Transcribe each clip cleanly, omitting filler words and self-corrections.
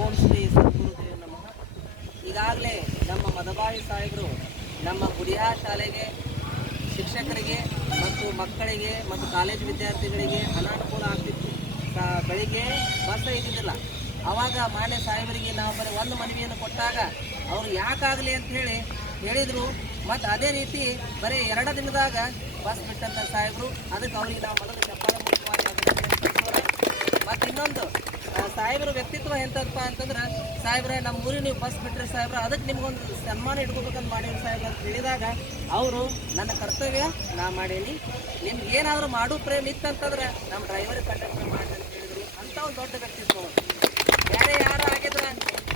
ಓಂ ಶ್ರೀ ಸದ್ಗುರುದೇವ ನಮಃ. ಈಗಾಗಲೇ ನಮ್ಮ ಮದಬಾಯಿ ಸಾಹೇಬರು ನಮ್ಮ ಗುಡಿಯಾ ಶಾಲೆಗೆ ಶಿಕ್ಷಕರಿಗೆ ಮತ್ತು ಮಕ್ಕಳಿಗೆ ಮತ್ತು ಕಾಲೇಜು ವಿದ್ಯಾರ್ಥಿಗಳಿಗೆ ಅನಾನುಕೂಲ ಆಗ್ತಿತ್ತು. ಬೆಳಿಗ್ಗೆ ಬಸ್ ಇದ್ದಿದ್ದಿಲ್ಲ. ಆವಾಗ ಮಾನ್ಯ ಸಾಹೇಬರಿಗೆ ನಾವು ಬರೀ ಒಂದು ಮನವಿಯನ್ನು ಕೊಟ್ಟಾಗ ಅವರು ಯಾಕಾಗಲಿ ಅಂತ ಹೇಳಿದರು. ಮತ್ತು ಅದೇ ರೀತಿ ಬರೀ 2 ದಿನದಾಗ ಬಸ್ ಬಿಟ್ಟಂಥ ಸಾಹೇಬರು. ಅದಕ್ಕೆ ಅವರಿಗೆ ನಾವು ಮೊದಲು ಚಪ್ಪಾಳೆ ಮುಖ್ಯವಾಗಿ ಮತ್ತು ಇನ್ನೊಂದು ಸಾಹೇಬರ ವ್ಯಕ್ತಿತ್ವ ಎಂಥದಪ್ಪ ಅಂತಂದ್ರೆ, ಸಾಹೇಬ್ರೆ ನಮ್ಮ ಊರಿಗೆ ನೀವು ಬಸ್ ಬಿಟ್ಟರೆ ಸಾಹೇಬ್ರ ಅದಕ್ಕೆ ನಿಮ್ಗೊಂದು ಸನ್ಮಾನ ಇಟ್ಕೋಬೇಕಂತ ಮಾಡೀನಿ ಸಾಹೇಬ್ರ ಅಂತ ಹೇಳಿದಾಗ ಅವರು ನನ್ನ ಕರ್ತವ್ಯ ನಾ ಮಾಡೀನಿ, ನಿಮ್ಗೆ ಏನಾದರೂ ಮಾಡೋ ಪ್ರೇಮ್ ಇತ್ತಂತಂದ್ರೆ ನಮ್ಮ ಡ್ರೈವರ್ ಕಂಡಕ್ಟರ್ ಮಾಡಿ ಅಂತ ಹೇಳಿದರು. ಅಂಥ ಒಂದು ದೊಡ್ಡ ವ್ಯಕ್ತಿತ್ವ. ಬೇರೆ ಯಾರು ಆಗಿದ್ರೆ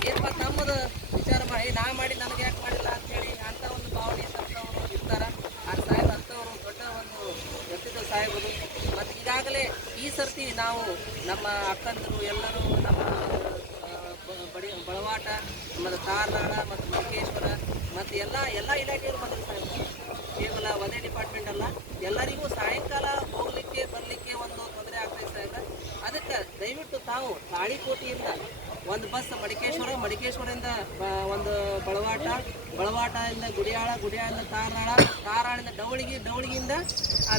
ಏನಪ್ಪ ನಮ್ಮದು ವಿಚಾರ ಮಾಡಿ ನಾ ಮಾಡಿ ನನಗೆ ಯಾಕೆ ಮಾಡಿಲ್ಲ ಅಂತೇಳಿ ಅಂಥ ಒಂದು ಭಾವನೆ ಇದ್ದಂಥವ್ರು ಇರ್ತಾರೆ. ಆ ಸಾಹೇಬ್ ಅಂಥವರು ದೊಡ್ಡ ಒಂದು ವ್ಯಕ್ತಿತ್ವ ಸಾಹೇಬರು. ಮತ್ತು ಈಗಾಗಲೇ ಈ ಸರ್ತಿ ನಾವು ನಮ್ಮ ಅಕ್ಕಂದರು ಎಲ್ಲರೂ ನಮ್ಮ ಬಳವಾಟ ಮತ್ತು ಕಾರ್ನಾಳ ಮತ್ತು ಮಂಕೇಶ್ವರ ಮತ್ತು ಎಲ್ಲ ಇಲಾಖೆಯವರು ಬಂದರು ಸಾಹೇಬರು. ಕೇವಲ ಒಂದೇ ಡಿಪಾರ್ಟ್ಮೆಂಟ್ ಅಲ್ಲ, ಎಲ್ಲರಿಗೂ ಸಾಯಂಕಾಲ ಹೋಗಲಿಕ್ಕೆ ಬರಲಿಕ್ಕೆ ಒಂದು ತೊಂದರೆ ಆಗ್ತಾಯಿದೆ ಸಾಹೇಬ್ರ. ಅದಕ್ಕೆ ದಯವಿಟ್ಟು ತಾವು ತಾಳಿಕೋಟೆಯಿಂದ ಒಂದು ಬಸ್ ಮಡಿಕೇಶ್ವರದಿಂದ ಒಂದು ಬಳವಾಟದಿಂದ ಗುಡಿಯಾಳಿಂದ ಕಾರಾಳಿಂದ ಡವಳಿಗಿಂದ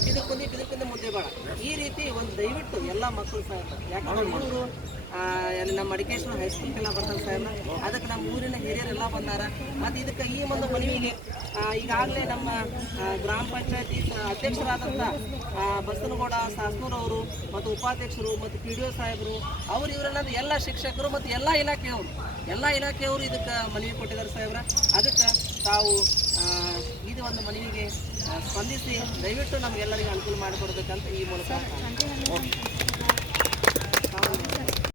ಬಿದಿರ್ಕುಂದಿ ಮುದ್ದೇಬೇಡ, ಈ ರೀತಿ ಒಂದು ದಯವಿಟ್ಟು ಎಲ್ಲ ಮಕ್ಕಳು ಸಾಹೇಬ್ರ. ಯಾಕಂದ್ರೆ ಇವರು ನಮ್ಮ ಮಡಿಕೇಶ್ವರ ಹೈಸ್ಕೂಲ್ಗೆಲ್ಲ ಬರ್ತಾರೆ ಸಾಹೇಬ್ರ. ಅದಕ್ಕೆ ನಮ್ಮ ಊರಿನ ಹಿರಿಯರೆಲ್ಲ ಬಂದಾರ. ಮತ್ತು ಇದಕ್ಕೆ ಈ ಒಂದು ಮನವಿಗೆ ಈಗಾಗಲೇ ನಮ್ಮ ಗ್ರಾಮ ಪಂಚಾಯತಿ ಅಧ್ಯಕ್ಷರಾದಂಥ ಬಸನಗೌಡ ಸಾಸ್ನೂರವರು ಮತ್ತು ಉಪಾಧ್ಯಕ್ಷರು ಮತ್ತು PDO ಸಾಹೇಬರು ಇವರೆಲ್ಲ ಎಲ್ಲ ಶಿಕ್ಷಕರು ಮತ್ತು ಎಲ್ಲ ಇಲಾಖೆಯವರು ಇದಕ್ಕೆ ಮನವಿ ಕೊಟ್ಟಿದ್ದಾರೆ ಸಾಹೇಬ್ರ. ಅದಕ್ಕೆ ತಾವು ಇದು ಒಂದು ಮನವಿಗೆ ಸ್ಪಂದಿಸಿ ದಯವಿಟ್ಟು ನಮಗೆಲ್ಲರಿಗೂ ಅನುಕೂಲ ಮಾಡಿಕೊಡ್ಬೇಕಂತ ಈ ಮೂಲಕ